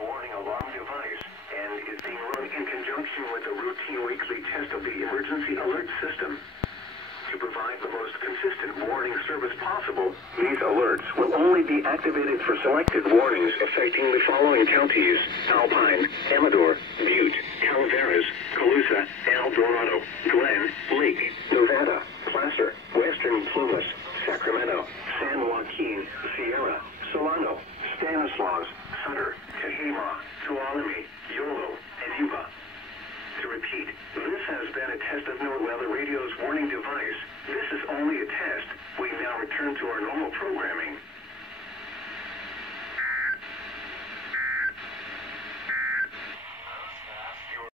warning alarm device and is being run in conjunction with a routine weekly test of the emergency alert system. To provide the most consistent warning service possible, these alerts will only be activated for selected warnings affecting the following counties: Alpine, Amador, Butte, Calaveras, Colusa, El Dorado, Glen, Lake, Nevada, Placer, Western Plumas, Sacramento, San Joaquin, Sierra, Solano, Stanislaus, Sutter, Tehama, Tuolumne, Yolo, and Yuba. To repeat, this has been a test of NOAA Weather Radio's warning device. This is only a test. We now return to our normal programming.